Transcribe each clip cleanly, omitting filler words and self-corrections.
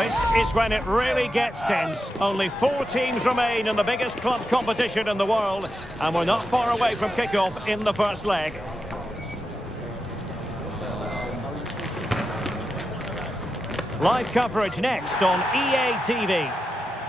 This is when it really gets tense. Only 4 teams remain in the biggest club competition in the world, and we're not far away from kickoff in the first leg. Live coverage next on EA TV.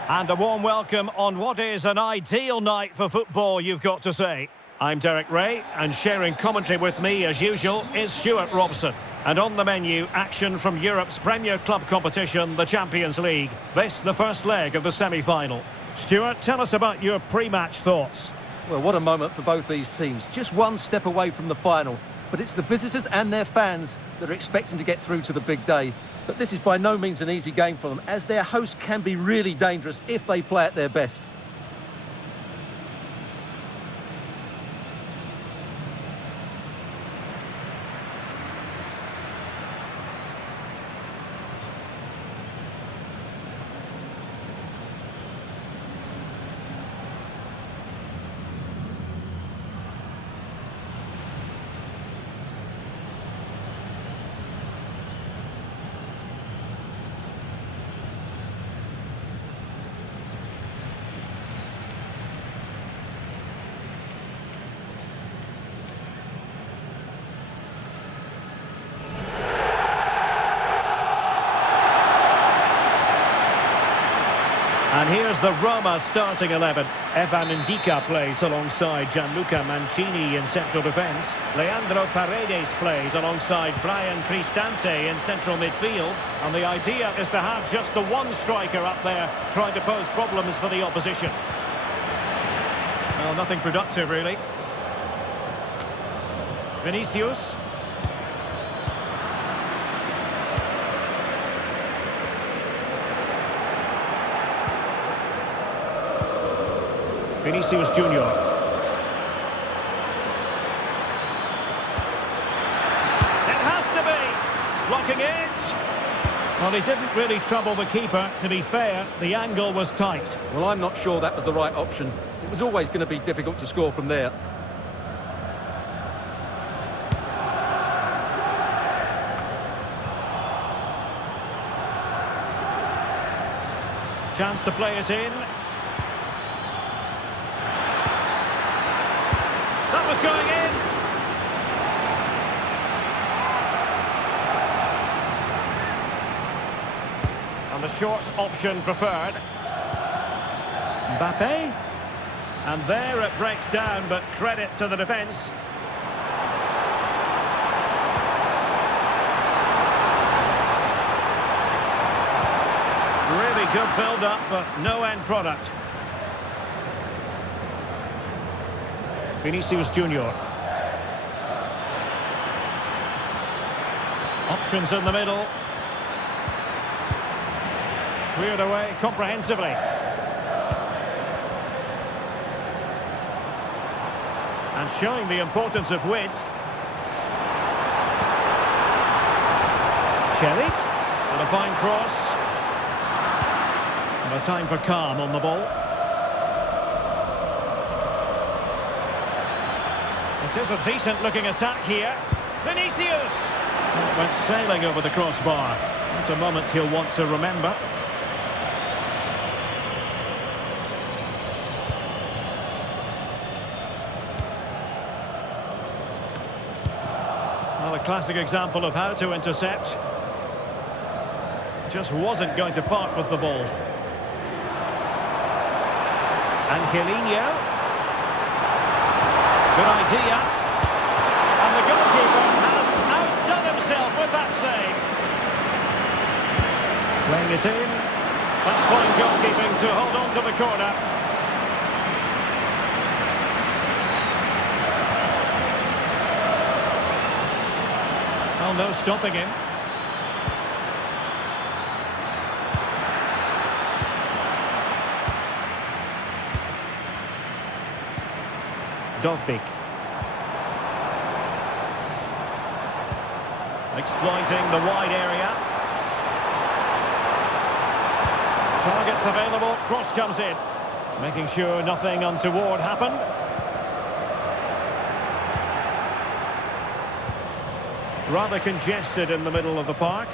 And a warm welcome on what is an ideal night for football, you've got to say. I'm Derek Ray, and sharing commentary with me, as usual, is Stuart Robson. And on the menu, action from Europe's premier club competition, the Champions League. This, the first leg of the semi-final. Stuart, tell us about your pre-match thoughts. Well, what a moment for both these teams. Just one step away from the final. But it's the visitors and their fans that are expecting to get through to the big day. But this is by no means an easy game for them, as their hosts can be really dangerous if they play at their best. And here's the Roma starting 11. Evan Ndika plays alongside Gianluca Mancini in central defence. Leandro Paredes plays alongside Brian Cristante in central midfield. And the idea is to have just the one striker up there trying to pose problems for the opposition. Well, nothing productive, really. Vinicius. Vinicius Junior. It has to be! Blocking it! Well, he didn't really trouble the keeper, to be fair. The angle was tight. Well, I'm not sure that was the right option. It was always going to be difficult to score from there. Chance to play it in. That was going in. And the short option preferred. Mbappe. And there it breaks down, but credit to the defence. Really good build-up, but no end product. Vinicius Junior. Options in the middle. Cleared away comprehensively. And showing the importance of width. Chelik. And a fine cross. And a time for calm on the ball. It is a decent-looking attack here. Vinicius! And it went sailing over the crossbar. That's a moment he'll want to remember. Well, a classic example of how to intercept. Just wasn't going to part with the ball. Angelino. Good idea. And the goalkeeper has outdone himself with that save. Playing it in. That's fine goalkeeping to hold on to the corner. Well, no stopping him. Dogbik. Exploiting the wide area. Targets available, cross comes in. Making sure nothing untoward happened. Rather congested in the middle of the park.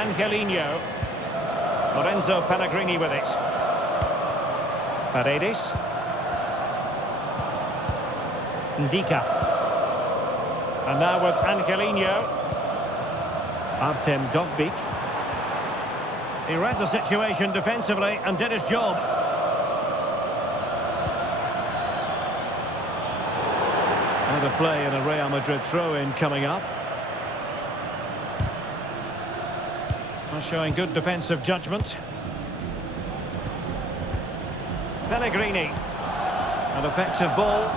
Angelino. Lorenzo Pellegrini with it. Paredes. Ndika. And now with Angelino. Artem Dovbyk. He read the situation defensively and did his job. Out of play and a Real Madrid throw-in coming up. Well, showing good defensive judgment. Pellegrini. An effective ball.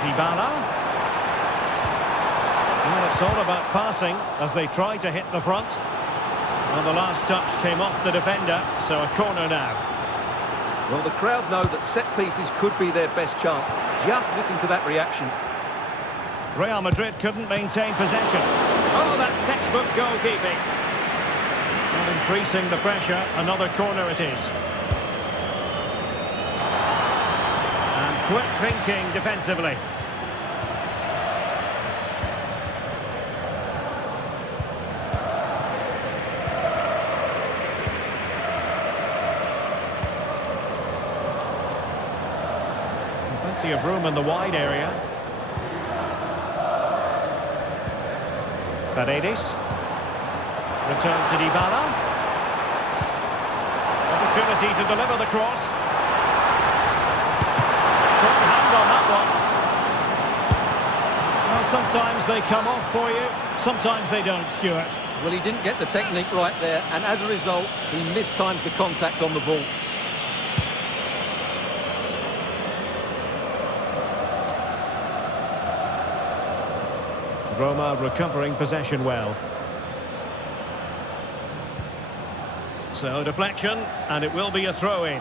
Dybala. Well, it's all about passing as they try to hit the front. And the last touch came off the defender, so a corner now. Well, the crowd know that set pieces could be their best chance. Just listen to that reaction. Real Madrid couldn't maintain possession. Oh, that's textbook goalkeeping. And increasing the pressure, another corner it is. And quick thinking defensively. Plenty of room in the wide area. Paredes. Return to Dybala. Opportunity to deliver the cross. Strong hand on that one. Well, sometimes they come off for you, sometimes they don't, Stuart. Well, he didn't get the technique right there, and as a result, he mistimes the contact on the ball. Roma recovering possession well. So deflection, and it will be a throw-in.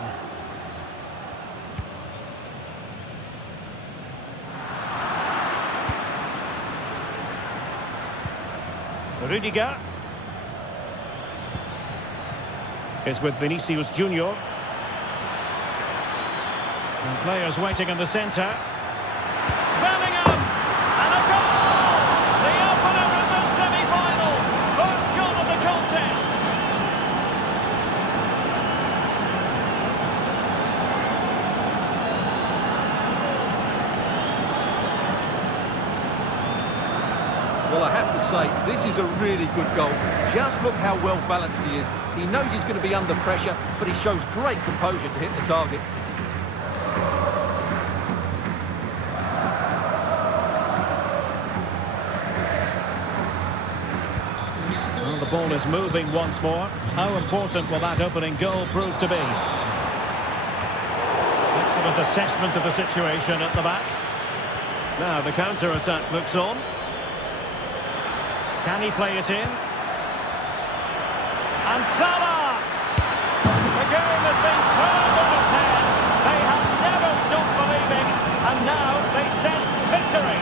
Rudiger is with Vinicius Junior. And players waiting in the centre. Bellingham! And a goal! The opener in the semi-final! First goal of the contest! Well, I have to say, this is a really good goal. Just look how well balanced he is. He knows he's going to be under pressure, but he shows great composure to hit the target. Well, the ball is moving once more. How important will that opening goal prove to be? Excellent assessment of the situation at the back. Now the counter-attack looks on. Can he play it in? And Salah! The game has been turned on its head. They have never stopped believing, and now they sense victory.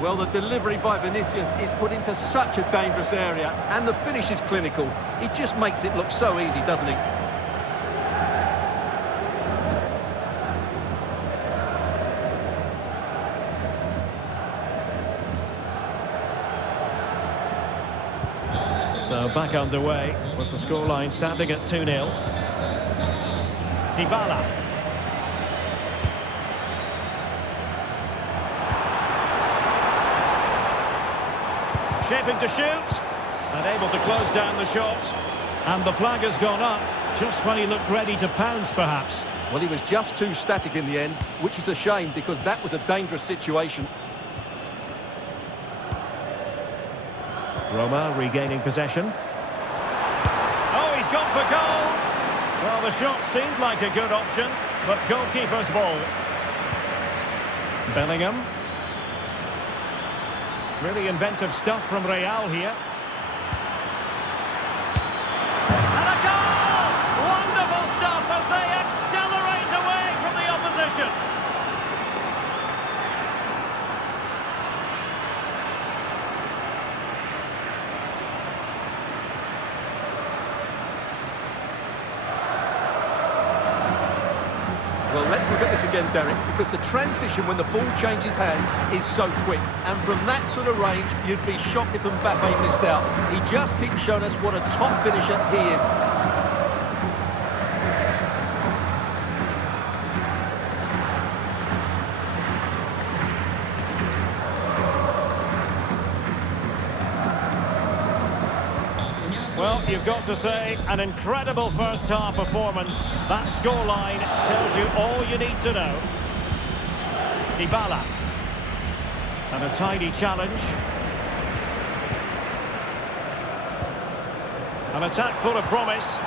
Well, the delivery by Vinicius is put into such a dangerous area, and the finish is clinical. He just makes it look so easy, doesn't he? So back underway with the scoreline standing at 2-0. Dybala. Shaping to shoot, and able to close down the shot. And the flag has gone up, just when he looked ready to pounce, perhaps. Well, he was just too static in the end, which is a shame because that was a dangerous situation. Roma regaining possession. Oh, he's gone for goal! Well, the shot seemed like a good option, but goalkeeper's ball. Bellingham. Really inventive stuff from Real here. And a goal! Wonderful stuff as they accelerate away from the opposition. Well, let's look at this again, Derek, because the transition when the ball changes hands is so quick. And from that sort of range, you'd be shocked if Mbappe missed out. He just keeps showing us what a top finisher he is. Well, you've got to say, an incredible first-half performance. That scoreline tells you all you need to know. Dybala. And a tidy challenge. An attack full of promise.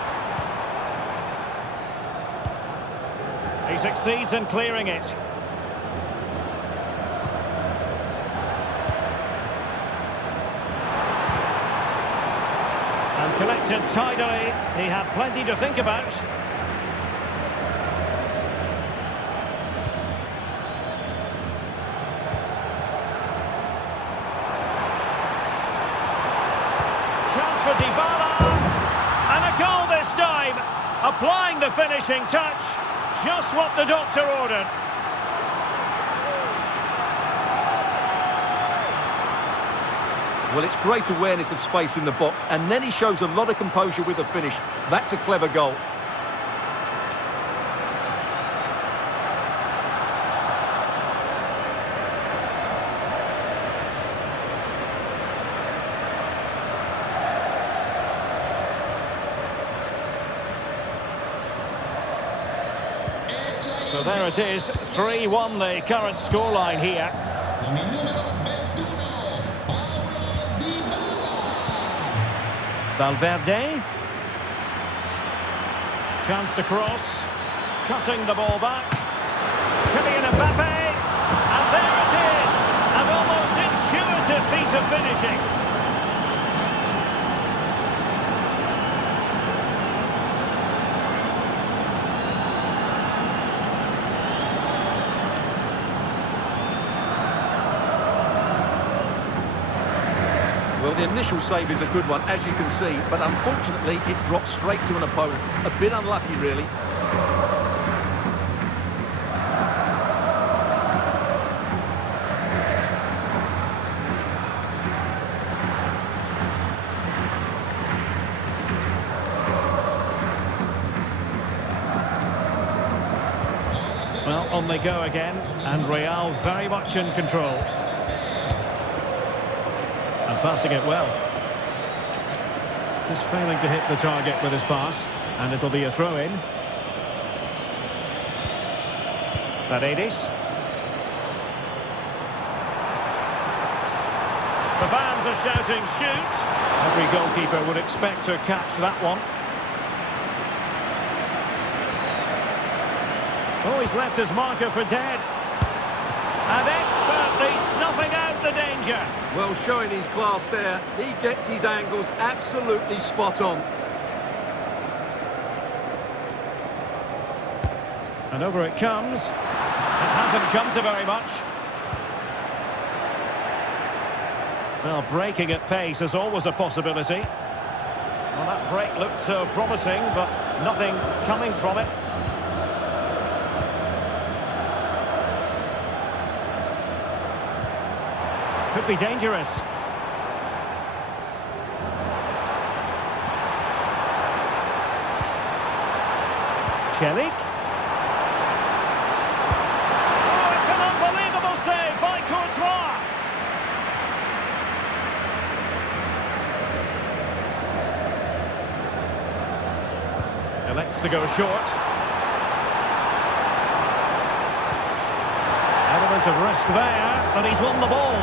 He succeeds in clearing it. And collected tidily. He had plenty to think about. Chance for Dybala. And a goal this time. Applying the finishing touch. Just what the doctor ordered. Well, it's great awareness of space in the box, and then he shows a lot of composure with the finish. That's a clever goal. So there it is, 3-1 the current scoreline here. Valverde. Chance to cross. Cutting the ball back. Kylian Mbappe. And there it is. An almost intuitive piece of finishing. Well, the initial save is a good one, as you can see, but unfortunately it dropped straight to an opponent. A bit unlucky, really. Well, on they go again, and Real very much in control. And passing it well. Just failing to hit the target with his pass, and it'll be a throw-in. Paredes. The fans are shouting, shoot! Every goalkeeper would expect to catch that one. Oh, he's left his marker for dead. And expertly snuffing out the danger. Well, showing his class there. He gets his angles absolutely spot on. And over it comes. It hasn't come to very much. Well, breaking at pace is always a possibility. Well, that break looked so promising, but nothing coming from it. Could be dangerous. Celik. Oh, it's an unbelievable save by Courtois. Elects to go short. Element of risk there, but he's won the ball.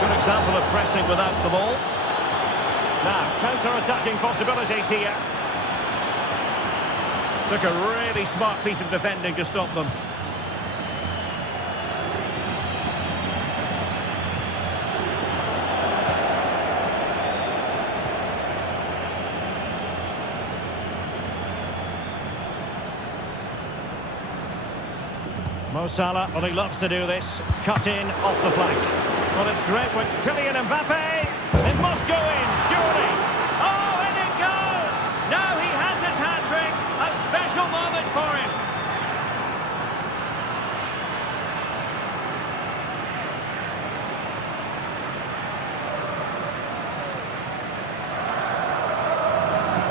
Good example of pressing without the ball. Now, counter-attacking possibilities here. Took a really smart piece of defending to stop them. Mo Salah, well, he loves to do this. Cut in off the flank. Well, it's great with Kylian Mbappe. It must go in, surely. Oh, and it goes! Now he has his hat-trick. A special moment for him.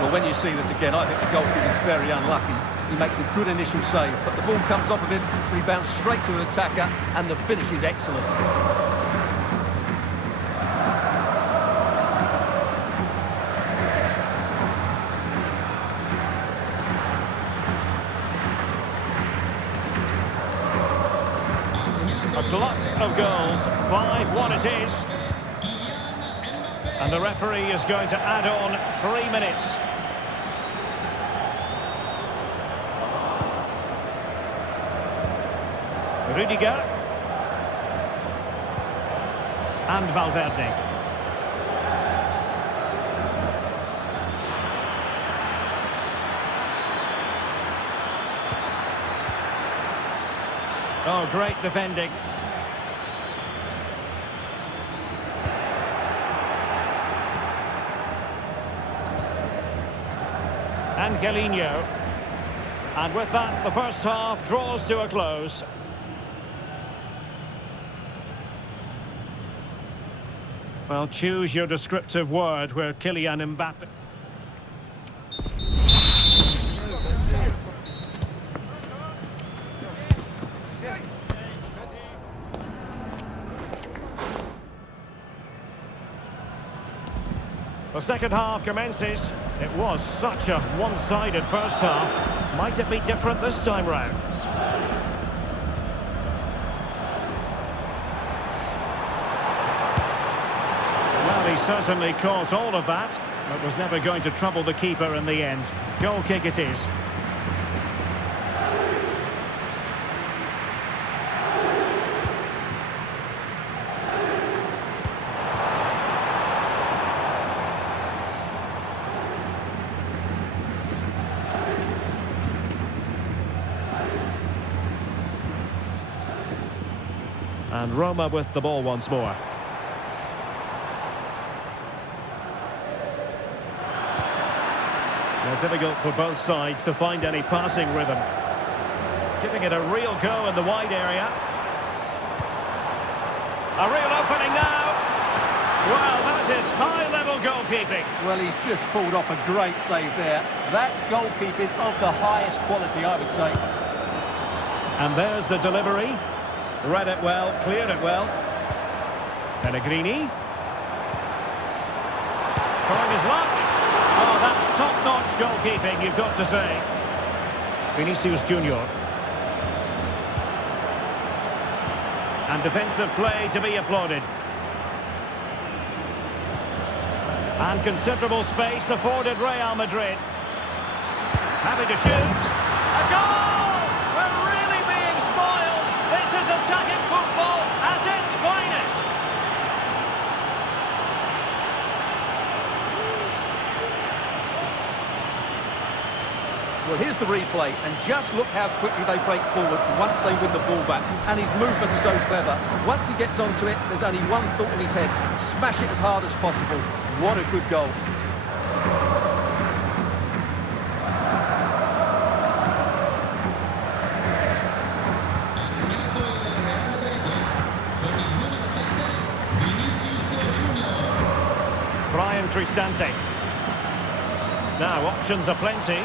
Well, when you see this again, I think the goalkeeper is very unlucky. He makes a good initial save, but the ball comes off of him, rebounds straight to an attacker, and the finish is excellent. A glut of goals, 5-1 it is. And the referee is going to add on 3 minutes. Rudiger. And Valverde. Oh, great defending. Angelino. And with that, the first half draws to a close. Well, choose your descriptive word where Kylian Mbappe... The second half commences. It was such a one-sided first half. Might it be different this time round? Well, he certainly caught all of that, but was never going to trouble the keeper in the end. Goal kick it is. And Roma with the ball once more. Well, difficult for both sides to find any passing rhythm. Giving it a real go in the wide area. A real opening now. Well, that is high-level goalkeeping. Well, he's just pulled off a great save there. That's goalkeeping of the highest quality, I would say. And there's the delivery. Read it well, cleared it well. Pellegrini. Trying his luck. Oh, that's top-notch goalkeeping, you've got to say. Vinicius Junior. And defensive play to be applauded. And considerable space afforded Real Madrid. Happy to shoot. A goal! We're really being spoiled. This is attacking football at its finest. Well, here's the replay, and just look how quickly they break forward once they win the ball back. And his movement's so clever. Once he gets onto it, there's only one thought in his head. Smash it as hard as possible. What a good goal. Cristante. Now options are plenty.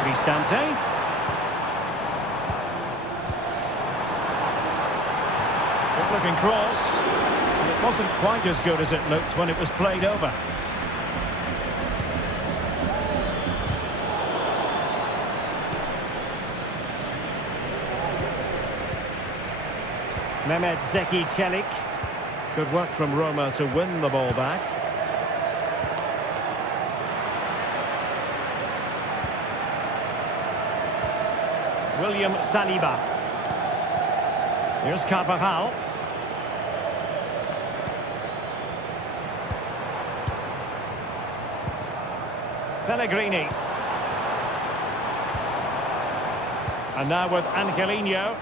Cristante. Good looking cross. And it wasn't quite as good as it looked when it was played over. Mehmet Zeki Çelik. Good work from Roma to win the ball back. William Saliba. Here's Carvajal. Pellegrini. And now with Angelino.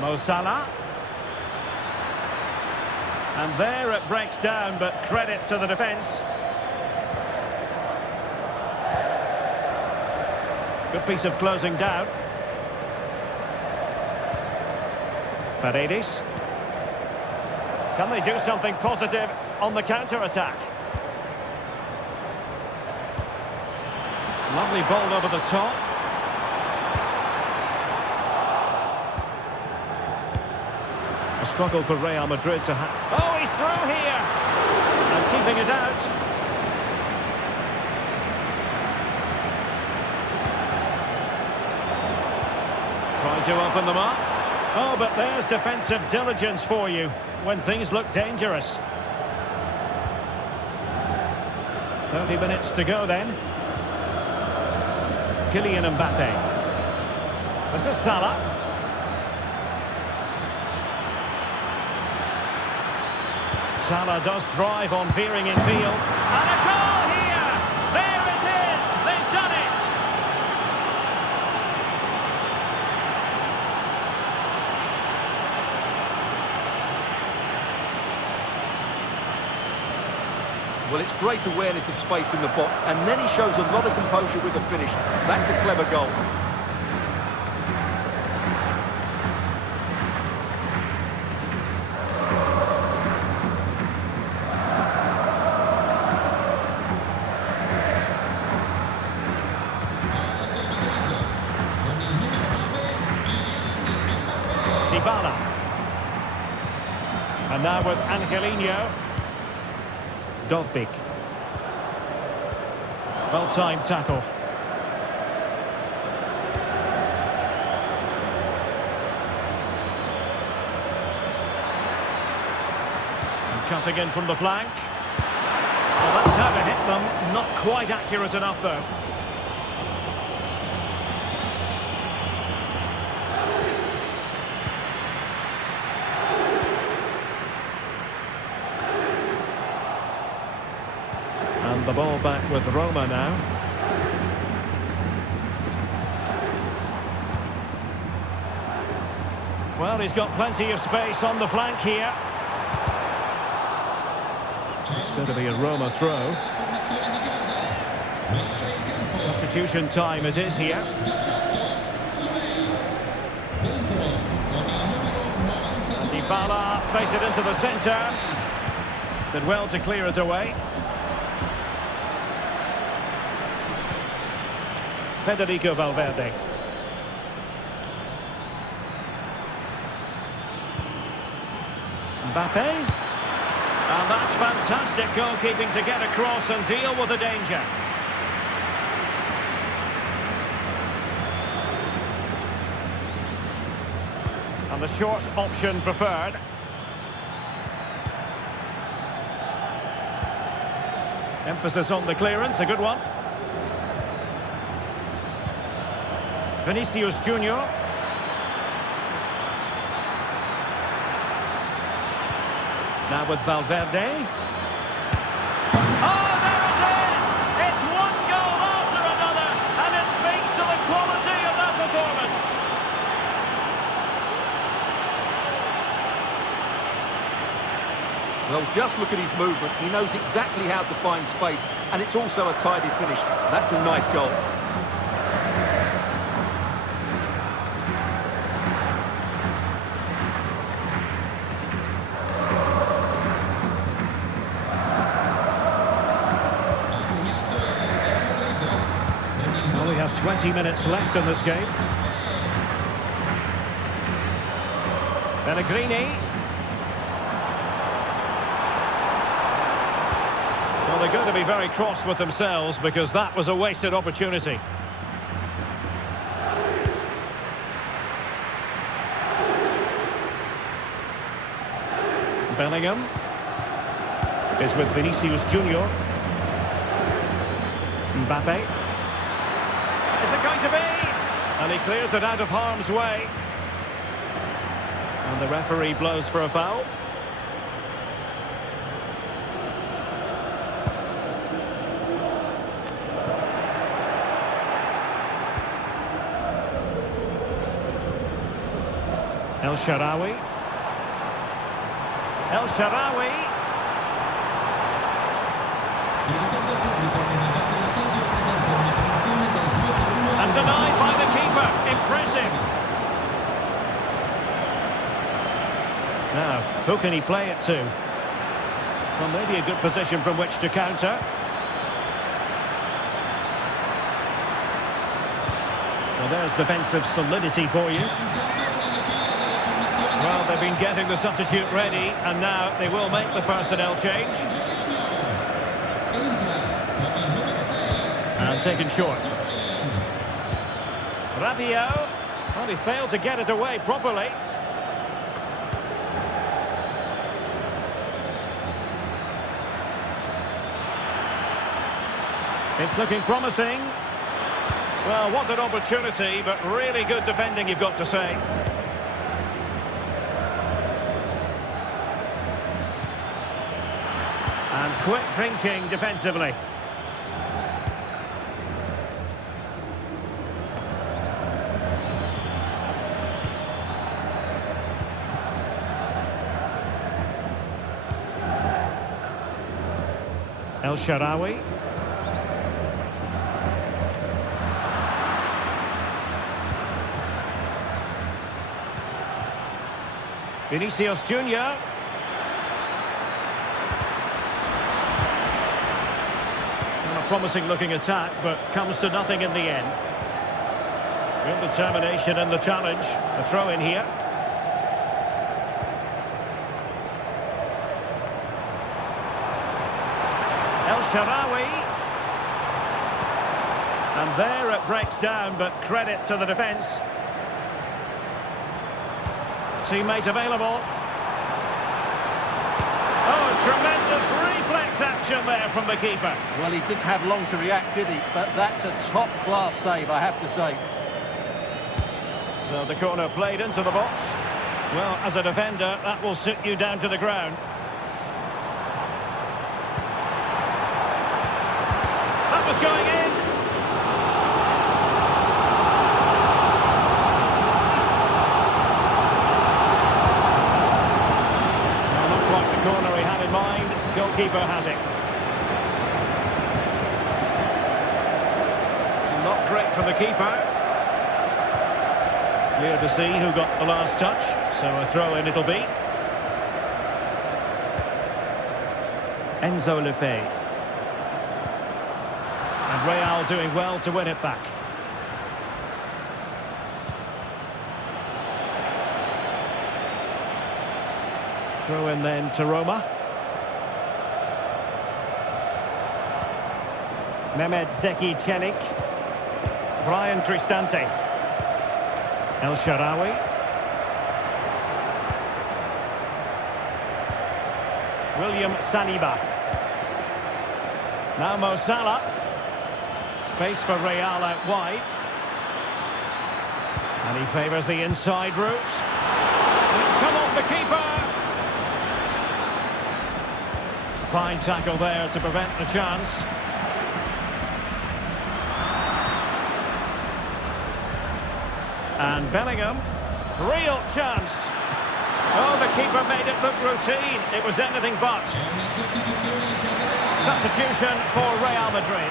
Mo Salah. And there it breaks down, but credit to the defence. Good piece of closing down. Paredes. Can they do something positive? on the counter-attack. Lovely ball over the top. A struggle for Real Madrid to oh, he's through here! And keeping it out. Trying to open them up. Oh, but there's defensive diligence for you when things look dangerous. 30 minutes to go then. Kylian Mbappe. This is Salah. Salah does thrive on veering in field. And a goal here! There it is! They've done it! Well, it's great awareness of space in the box, and then he shows a lot of composure with the finish. That's a clever goal. Dybala. And now with Angelino. Dovbik. Well-timed tackle. And cutting in from the flank. Well, that's how to hit them. Not quite accurate enough, though. And the ball back with Roma now. Well, he's got plenty of space on the flank here. It's going to be a Roma throw. Substitution time it is here. And Dybala plays it into the centre. Did well to clear it away. Federico Valverde. Mbappe. And that's fantastic goalkeeping to get across and deal with the danger. And the short option preferred. Emphasis on the clearance, a good one. Vinicius Junior. Now with Valverde. Oh, there it is! It's one goal after another, and it speaks to the quality of that performance. Well, just look at his movement. He knows exactly how to find space, and it's also a tidy finish. That's a nice goal. Well, we have 20 minutes left in this game. Pellegrini. Well, they're going to be very cross with themselves because that was a wasted opportunity. Bellingham is with Vinicius Junior. Mbappe. Is it going to be? And he clears it out of harm's way. And the referee blows for a foul. El Shaarawy. El Shaarawy. And denied by the keeper. Impressive. Now, who can he play it to? Well, maybe a good position from which to counter. Well, there's defensive solidity for you. Well, they've been getting the substitute ready, and now they will make the personnel change. And taken short. Rabiot. Well, he failed to get it away properly. It's looking promising. Well, what an opportunity, but really good defending, you've got to say. And quick thinking defensively. El Shaarawy. Vinicius Junior. A promising looking attack, but comes to nothing in the end. Real determination in the challenge. A throw in here. El Shaarawy. And there it breaks down, but credit to the defence. Teammate available. Oh, tremendous reflex action there from the keeper. Well, he didn't have long to react, did he? But that's a top-class save, I have to say. So the corner played into the box. Well, as a defender, that will sit you down to the ground. That was going in. Corner he had in mind, goalkeeper has it. Not great from the keeper. Clear to see who got the last touch, so a throw in it'll be. Enzo Lefebvre. And Real doing well to win it back. Throw in then to Roma. Mehmet Zeki Çelik. Brian Cristante. El Shaarawy. William Saliba. Now Mo Salah. Space for Real out wide. And he favours the inside route. It's come off the keeper. Fine tackle there to prevent the chance. And Bellingham, real chance. Oh, the keeper made it look routine. It was anything but. Substitution for Real Madrid.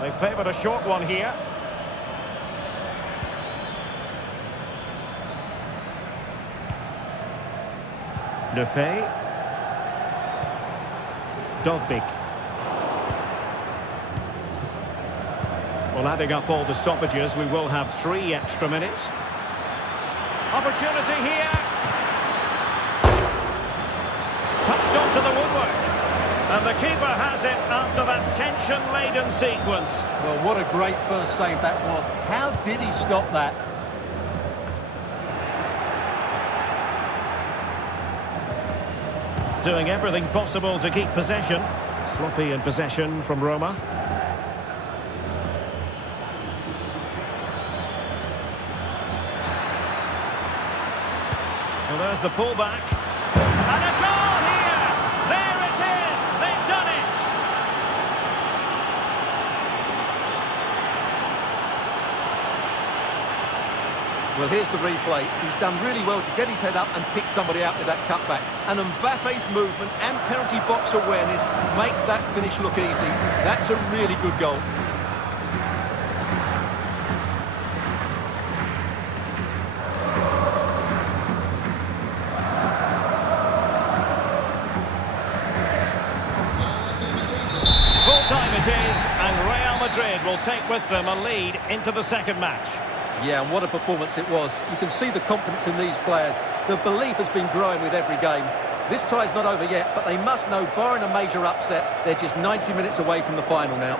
They favoured a short one here. Lefebvre. Dogbik. Well, adding up all the stoppages, we will have 3 extra minutes. Opportunity here. Touched onto the woodwork. And the keeper has it after that tension-laden sequence. Well, what a great first save that was. How did he stop that? Doing everything possible to keep possession. Sloppy in possession from Roma. Well, there's the pullback. And a goal here! There it is! They've done it! Well, here's the replay. He's done really well to get his head up and pick somebody out with that cutback. And Mbappe's movement and penalty box awareness makes that finish look easy. That's a really good goal. Full-time it is, and Real Madrid will take with them a lead into the second match. Yeah, and what a performance it was. You can see the confidence in these players. The belief has been growing with every game. This tie's not over yet, but they must know, barring a major upset, they're just 90 minutes away from the final now.